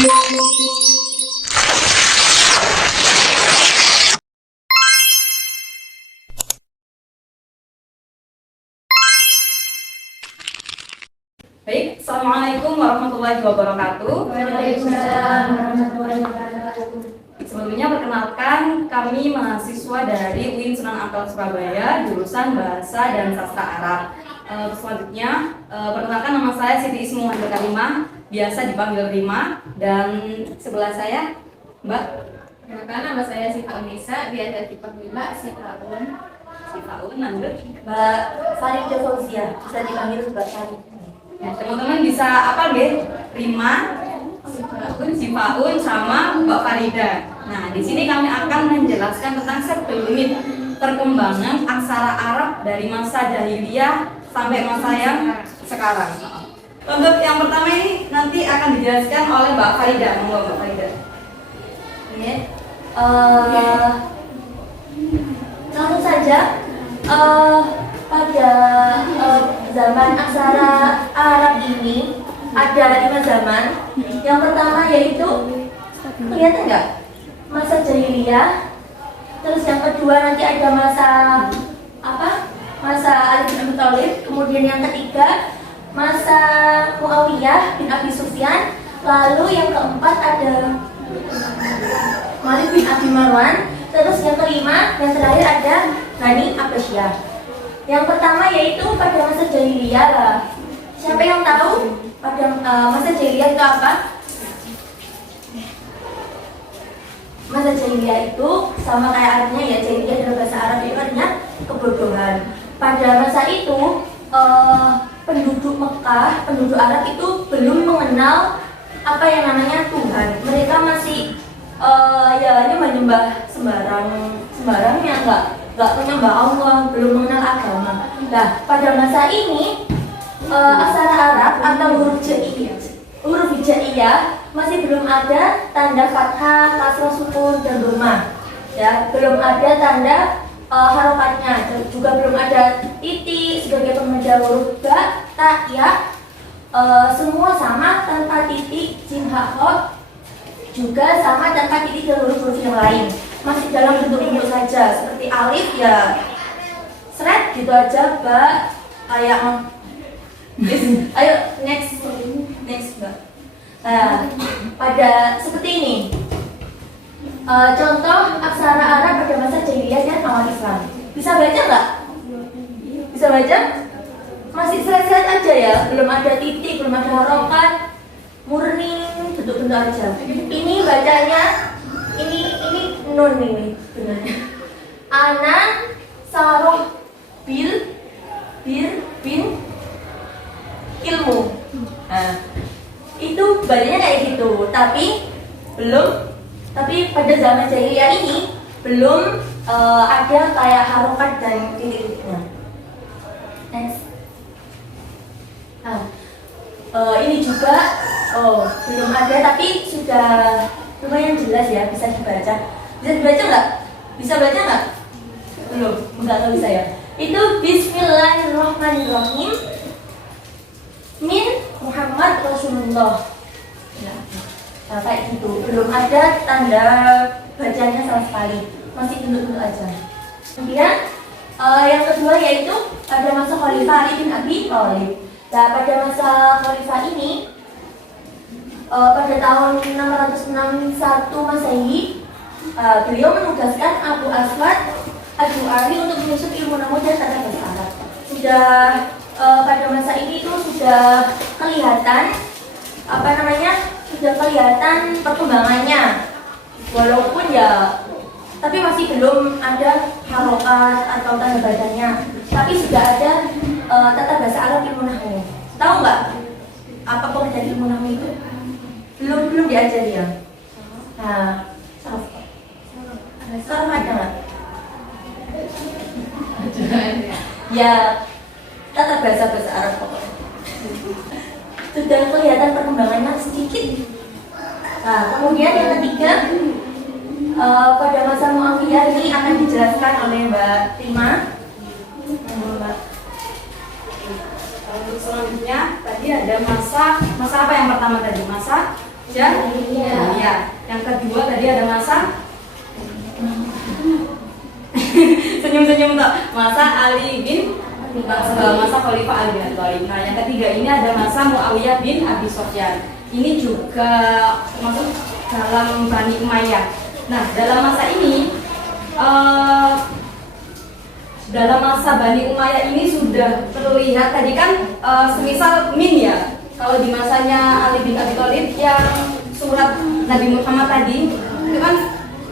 Baik, Assalamualaikum warahmatullahi wabarakatuh. Waalaikumsalam warahmatullahi wabarakatuh. Sebelumnya perkenalkan, kami mahasiswa dari UIN Sunan Ampel Surabaya, jurusan Bahasa dan Sastra Arab. Selanjutnya, perkenalkan nama saya Siti Ismu Handil Karimah, biasa dipanggil Rima, dan sebelah saya Mbak. Perkenalkan nama saya Syifa Unisa, biasa dipanggil Mbak Syifaun. Syifaun, lanjut. Mbak Farida Fauzia, bisa dipanggil Mbak Farida. Nah, teman-teman bisa apa deh? Rima, Syifaun, sama Mbak Farida. Nah, di sini kami akan menjelaskan tentang sekelumit perkembangan aksara Arab dari masa jahiliyah sampai masa yang sekarang. Untuk yang pertama ini nanti akan dijelaskan oleh Mbak Farida. Monggo Mbak Farida. Ini, langsung saja. Pada zaman aksara Arab ini ada 5 zaman. Yang pertama yaitu, kelihatan nggak? Masa jahiliyah. Terus yang kedua nanti ada masa apa? Masa Ali bin Abi Thalib. Kemudian yang ketiga masa Muawiyah bin Abi Sufyan. Lalu yang keempat ada Malik bin Abi Marwan. Terus yang kelima, yang terakhir ada Bani Abbasiyah. Yang pertama yaitu pada masa jahiliyah. Siapa yang tahu pada masa jahiliyah itu apa? Masa jahiliyah itu sama kayak artinya ya, jahiliyah dalam bahasa Arab itu artinya kebodohan. Pada masa itu penduduk Mekah, penduduk Arab itu belum mengenal apa yang namanya Tuhan. Mereka masih ya hanya menyembah sembarangnya, nggak menyembah Allah, belum mengenal agama. Nah, pada masa ini aksara Arab atau huruf hijaiyah masih belum ada tanda fathah, kasrah, sukun, dan dhamma. Ya, belum ada tanda harokatnya, juga belum ada titik sebagai pembeda huruf ba, ta, ya. Semua sama tanpa titik, jim, ha, ho, juga sama tanpa titik dan huruf-huruf yang lain. Masih dalam bentuk-bentuk saja, seperti alif ya seret gitu aja, ba kayak yes. Ayo next Mbak. Nah, pada seperti ini contoh aksara Arab pada masa jahiliyah dan awal Islam. Bisa baca nggak? Bisa baca? Masih seret-seret aja ya, belum ada titik, belum ada harokat, murni bentuk-bentuk aja. Ini bacanya ini nun ini sebenarnya. Ana saroh bil bin ilmu. Nah, itu bacanya kayak gitu, tapi pada zaman jahiliyah ini belum ada kayak harokat dan titik-titiknya. Next. Nah, ini juga belum ada, tapi sudah lumayan jelas ya, bisa dibaca. Bisa dibaca nggak? Bisa baca nggak? Belum, nggak bisa ya. Itu Bismillahirrahmanirrahim min Muhammad Rasulullah. Nah, kayak gitu, belum ada tanda bacanya sama sekali, masih bentuk-bentuk aja. Kemudian yang kedua yaitu pada masa Khalifah Ali bin Abi Thalib. Nah, pada masa Khalifah ini pada tahun 661 Masehi, beliau menugaskan Abu Aswad Ad-Du'ali untuk menyusun ilmu nahwu dan tata bahasa Arab. Sudah pada masa ini itu sudah kelihatan sudah kelihatan perkembangannya, walaupun ya tapi masih belum ada harokat atau tanda bacanya, tapi sudah ada tata bahasa Arab ilmu nahwu. Tahu nggak apa pengertian ilmu nahwu itu? Belum diajari ya. Nah, saraf ada nggak? Ya, tata bahasa Arab pokoknya. Sudah kelihatan perkembangannya sedikit. Nah, kemudian yang ketiga, pada masa Muawiyah ini akan dijelaskan oleh Mbak Rima. Mbak. Untuk selanjutnya tadi ada masa apa yang pertama tadi? Masa Jahiliyah. Yang kedua tadi ada masa senyum-senyum tak, masa Ali bin masa Khalifah Ali bin Abi Thalib. Nah, yang ketiga ini ada masa Muawiyah bin Abi Sufyan. Ini juga masuk dalam Bani Umayyah. Nah, dalam masa ini dalam masa Bani Umayyah ini sudah terlihat tadi kan semisal min ya. Kalau di masanya Ali bin Abi Thalib yang surat Nabi Muhammad tadi itu kan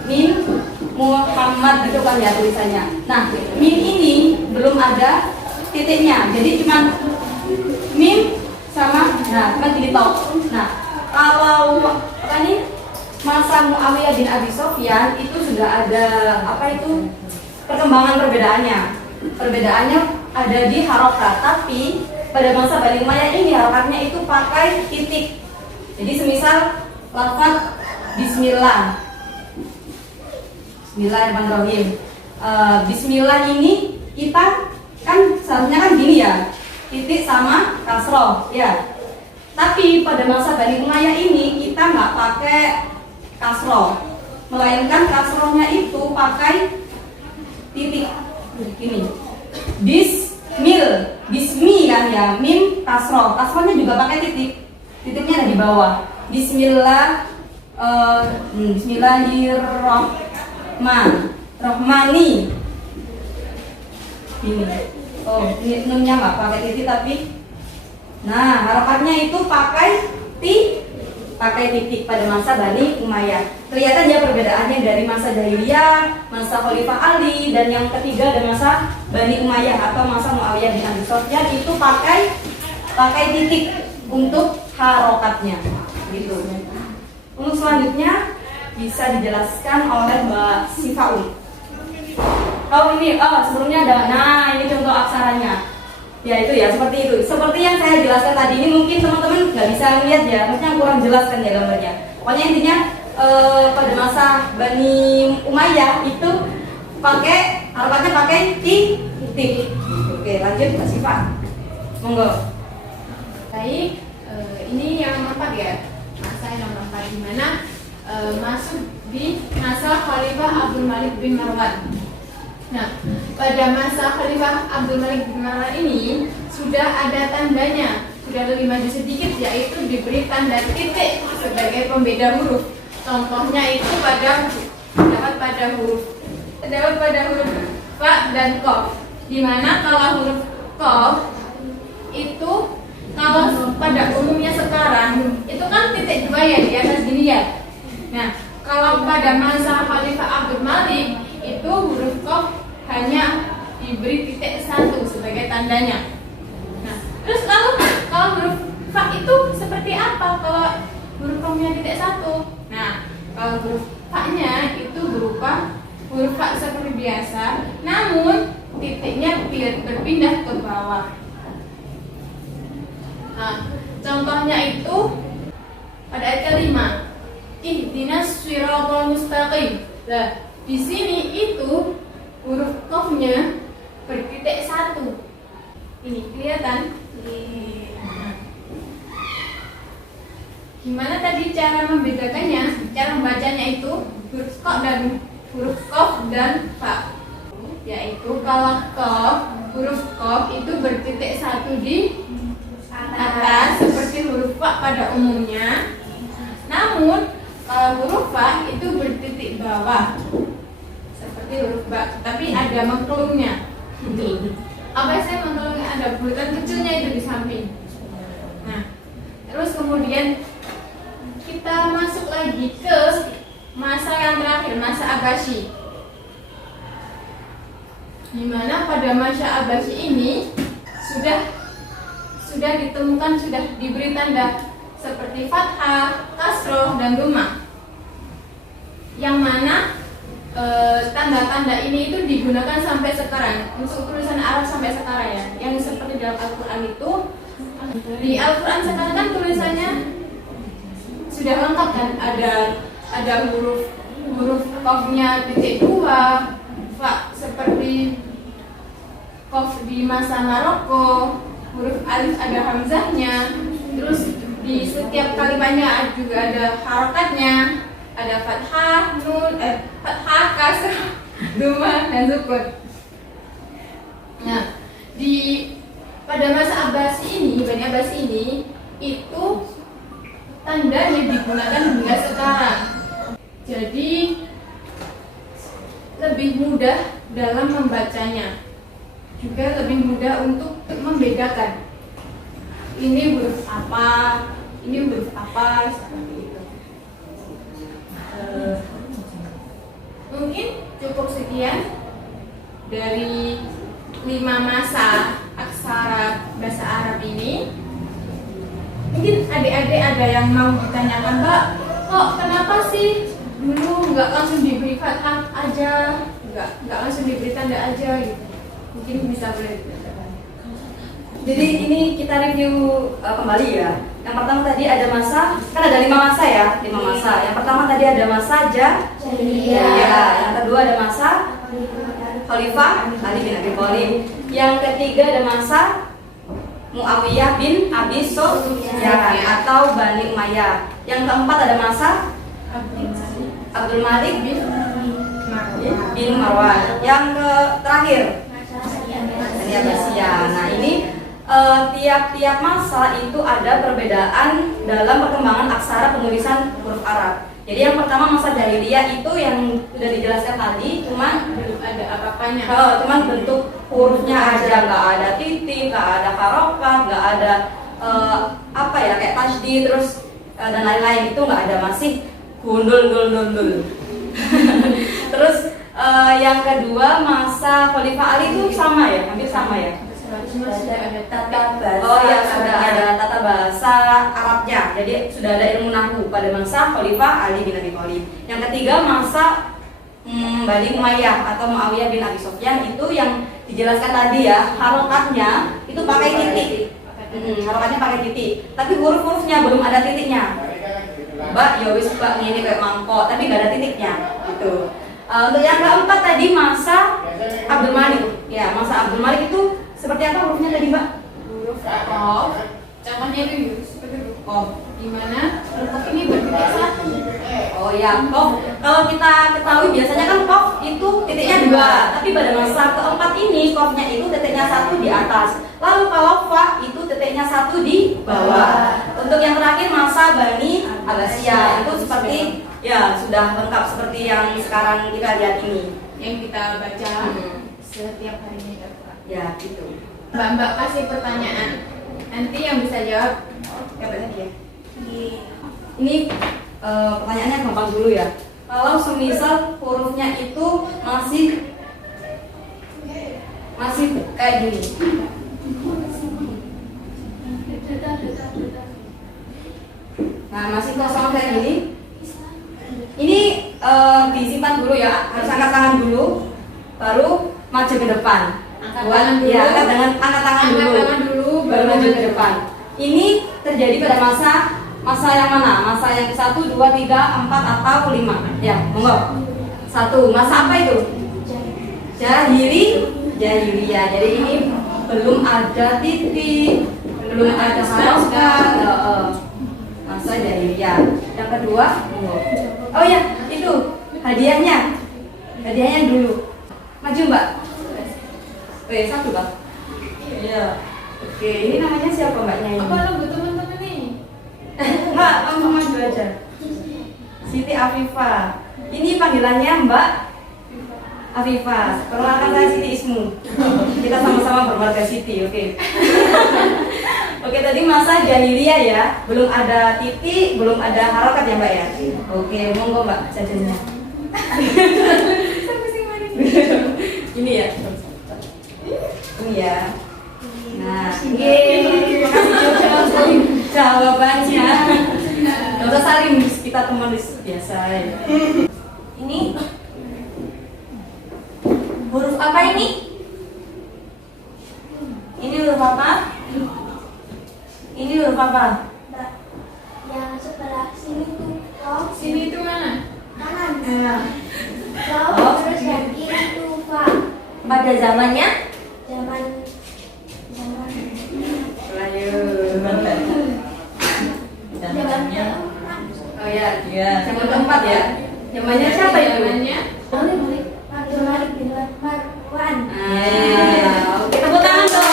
min Muhammad gitu kan ya tulisannya. Nah, min ini belum ada titiknya. Jadi cuma min sama cuma gini toh. Nah, kalau apa nih masa Muawiyah bin Abi Sufyan itu sudah ada perkembangan perbedaannya. Perbedaannya ada di harokat, tapi pada masa Bani Umayyah ini harokatnya itu pakai titik. Jadi semisal lafaz Bismillah, Bismillahirrahmanirrahim. Bismillah ini kita kan seharusnya kan gini ya, titik sama kasroh ya. Tapi pada masa Bani Umayyah ini kita nggak pakai kasroh, melainkan kasrohnya itu pakai titik gini. Bismi kan ya, mim kasroh. Kasrohnya juga pakai titik. Titiknya ada di bawah. Bismillahirrahmanirrahim. Ini. Oh, ini nunnya nggak pakai titik tapi. Nah, harokatnya itu pakai titik pada masa Bani Umayyah. Kelihatan ya perbedaannya dari masa Jahiliyah, masa Khalifah Ali, dan yang ketiga ada masa Bani Umayyah atau masa Muawiyah bin Abi Sufyan itu pakai titik untuk harokatnya. Gitu. Untuk selanjutnya bisa dijelaskan oleh Mbak Sifaul. Sebelumnya ada. Nah, ini contoh aksaranya. Ya itu ya, seperti itu. Seperti yang saya jelaskan tadi ini mungkin teman-teman nggak bisa lihat ya, maksudnya kurang jelas kan ya gambarnya. Pokoknya intinya pada masa Bani Umayyah itu harokatnya pakai titik. Oke, lanjut Mbak Sifa. Monggo. Baik, ini yang keempat ya. Masa yang keempat di mana masuk di masa Khalifah Abdul Malik bin Marwan. Nah, pada masa Khalifah Abdul Malik bin Marwan ini sudah ada tandanya, sudah lebih maju sedikit, yaitu diberi tanda titik sebagai pembeda huruf. Contohnya itu terdapat pada huruf fa dan qaf. Di mana kalau huruf qaf itu kalau pada umumnya sekarang itu kan titik dua ya di atas gini ya. Nah, kalau pada masa Khalifah Abdul Malik itu huruf qaf hanya diberi titik satu sebagai tandanya. Nah, terus kalau huruf fa itu seperti apa kalau huruf qafnya titik satu? Nah, kalau huruf fa-nya itu berupa huruf fa seperti biasa, namun titiknya berpindah ke bawah. Nah, contohnya itu pada ayat kelima, ihdinas shiratal mustaqim. Nah, di sini itu huruf qafnya bertitik satu. Ini kelihatan? Gimana tadi cara membedakannya? Cara membacanya itu huruf qaf dan fa. Yaitu kalau huruf qaf itu bertitik satu di atas seperti huruf fa pada umumnya. Namun kalau huruf fa itu bertitik bawah seperti huruf ba, tapi ada maklumnya. Apa sih maklumnya? Ada bulatan kecilnya itu di samping. Nah, terus kemudian kita masuk lagi ke masa yang terakhir, masa Abbasi. Di mana pada masa Abbasi ini sudah ditemukan, sudah diberi tanda seperti fathah, kasroh, dan dhammah. Yang mana tanda-tanda ini itu digunakan sampai sekarang untuk tulisan Arab sampai sekarang ya. Yang seperti dalam Al-Quran itu, di Al-Quran sekarang kan tulisannya sudah lengkap kan, ada huruf qafnya titik dua, fa seperti qaf di masa Maroko, huruf alif ada hamzahnya, terus di setiap kalimatnya juga ada harokatnya, ada fathah, fathah, kasrah, dhamma dan sukun. Nah, pada masa Abbasi ini, Bani Abbasi ini itu tandanya digunakan hingga sekarang. Jadi lebih mudah dalam membacanya, juga lebih mudah untuk membedakan ini huruf apa, ini huruf apa, seperti itu. Mungkin cukup sekian dari 5 masa aksara bahasa Arab ini. Mungkin adik-adik ada yang mau ditanyakan, Mbak, kok kenapa sih dulu nggak langsung diberi fathah aja, nggak langsung diberi tanda aja gitu? Mungkin bisa boleh ditanyakan. Jadi ini kita review kembali ya. Yang pertama tadi ada masa, kan ada 5 masa ya, 5 masa. Yang pertama tadi ada masa Jahiliyah. Yang kedua ada masa Khalifah Ali bin Abi Thalib. Yang ketiga ada masa Muawiyah bin Abi Sufyan atau Bani Umayyah. Yang keempat ada masa Abdul Malik bin Marwan. Yang terakhir Bani Abbasiyah. Nah ini tiap-tiap masa itu ada perbedaan dalam perkembangan aksara penulisan huruf Arab. Jadi yang pertama masa Jahiliyah itu yang sudah dijelaskan tadi, cuman Belum ada apa-apanya. cuman bentuk hurufnya aja, nggak ada titik, nggak ada harokat, nggak ada kayak tasydid terus dan lain-lain, itu nggak ada, masih gundul. Terus yang kedua masa Khalifah Ali itu sama ya, hampir sama ya. Cuma sudah ada Tata bahasa. Oh ya, sudah ada tata bahasa Arabnya. Jadi sudah ada ilmu nahwu pada masa Khalifah Ali bin Abi Thalib. Yang ketiga masa Bani Umayyah atau Muawiyah bin Abi Sufyan, itu yang dijelaskan tadi ya, harokatnya itu pakai titik. Harokatnya pakai titik. Tapi huruf-hurufnya belum ada titiknya. Mbak, ya wis Mbak ini kayak mangkok, tapi nggak ada titiknya. Gitu. Untuk yang keempat tadi masa Abdul Malik. Ya, masa Abdul Malik itu seperti apa hurufnya tadi, Mbak? huruf Qaf. Contohnya itu seperti huruf Qaf, di mana huruf ini bertitik satu. Oh ya, Qaf. Kalau kita ketahui biasanya kan Qaf itu titiknya 2, tapi pada masa keempat ini Qafnya itu titiknya 1 di atas. Lalu kalau Fa itu titiknya 1 di bawah. Untuk yang terakhir masa Bani Abbasiyah itu seperti ya sudah lengkap seperti yang sekarang kita lihat ini. Yang kita baca setiap harinya. Ya, gitu. Mbak kasih pertanyaan, nanti yang bisa jawab Dapat lagi ya. Ini pertanyaannya gampang dulu ya. Kalau semisal hurufnya itu masih kayak gini. Nah, masih kosong kayak gini. Ini disimpan dulu ya, harus angkat tangan dulu, baru maju ke depan. Angkat tangan dulu, baru maju ke depan. Ini terjadi pada masa yang mana? Masa yang 1, 2, 3, 4 atau 5? Ya, monggo. 1, masa apa itu? Jahiliyah. Jadi ini belum ada titik, belum ada harokat. Masa Jahiliyah. Yang kedua, monggo. Oh ya, itu hadiahnya dulu. Maju Mbak. Oke, 1 Bang. Iya. Oke, ini namanya siapa Mbaknya ini? apa nunggu teman-teman nih? Mbak, langsung maju aja. Siti Afifah. Ini panggilannya Mbak Afifah. Perkenalkan saya Siti Ismu. Kita sama-sama berwarga Siti, oke. Oke, tadi masa Jahiliyah ya. Belum ada titik, belum ada harokat ya Mbak ya. Oke, monggo Mbak jajannya. Ini ya. Ini ya. Nah, terima kasih jawabannya. Gak usah saling, kita teman biasa ya. Ini huruf apa ini? Ini huruf apa? Ini huruf apa? Yang sebelah sini tuh Qaf, Sini itu mana? kanan. Nah, Qaf, terus yang kiri tuh Fa. pada zamannya Zaman zamannya. Oh ya, Iya. zaman keempat ya. Zamannya siapa itu? Zamannya Abdul Malik bin Marwan. Oke, tepuk tangan dong.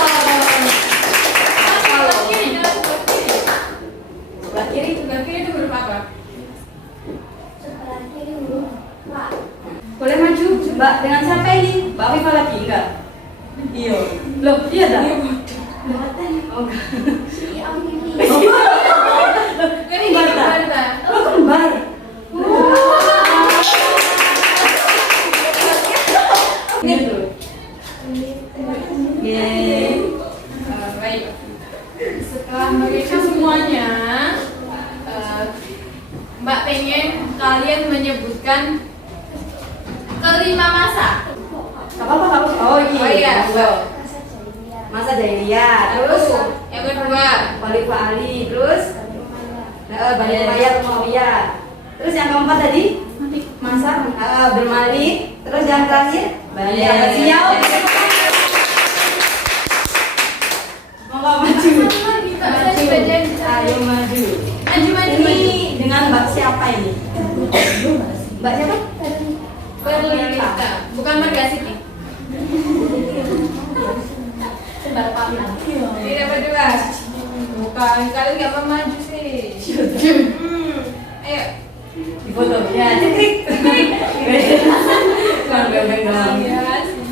sebelah kiri, jangan sebelah kiri. Sebelah kiri. Sebelah kiri itu huruf apa? Sebelah kiri huruf Fa. Boleh maju, Mbak. Dengan siapa ini? Mbak Afifah lagi enggak? Iya. Loh, iya dah. Oh, Si Om ini. Ini kembar dah. oh, kembar. Ini tuh. Yeay. Baik. Setelah mereka semuanya, Mbak pengen kalian menyebutkan kelima masa. Gak apa-apa, gak apa-apa. Oh iya. Oh iya. Masa jahiliyah. Terus Yang kedua, Khalifah Ali. Terus Bani Umayyah atau Muawiyah. Terus yang keempat tadi masa Abdul Malik. Terus yang terakhir Bani Abbasiyah. Monggo maju. kita saja. Ayo maju. Maju. Ini dengan Mbak siapa ini? Mbak siapa? Berlita, bukan Margasiti. Sebar pamer. Tidak berdua. Bukan, kalian nggak mau maju sih. Ayo. Di foto. Ya, cekrik. Ganteng-ganteng.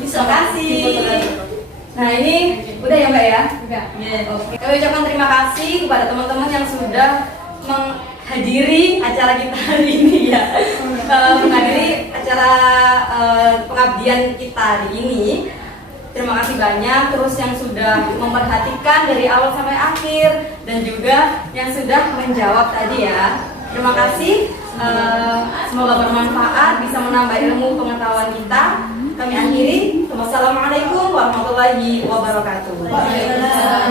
Terima kasih. Nah ini udah ya Mbak ya? Udah. Oke. Kami ucapkan terima kasih kepada teman-teman yang sudah menghadiri acara kita hari ini ya. Menghadiri acara pengabdian kita hari ini. Terima kasih banyak terus yang sudah memperhatikan dari awal sampai akhir dan juga yang sudah menjawab tadi ya. Terima kasih. Semoga bermanfaat, bisa menambah ilmu pengetahuan kita. Kami akhiri. Wassalamualaikum warahmatullahi wabarakatuh. Waalaikumsalam.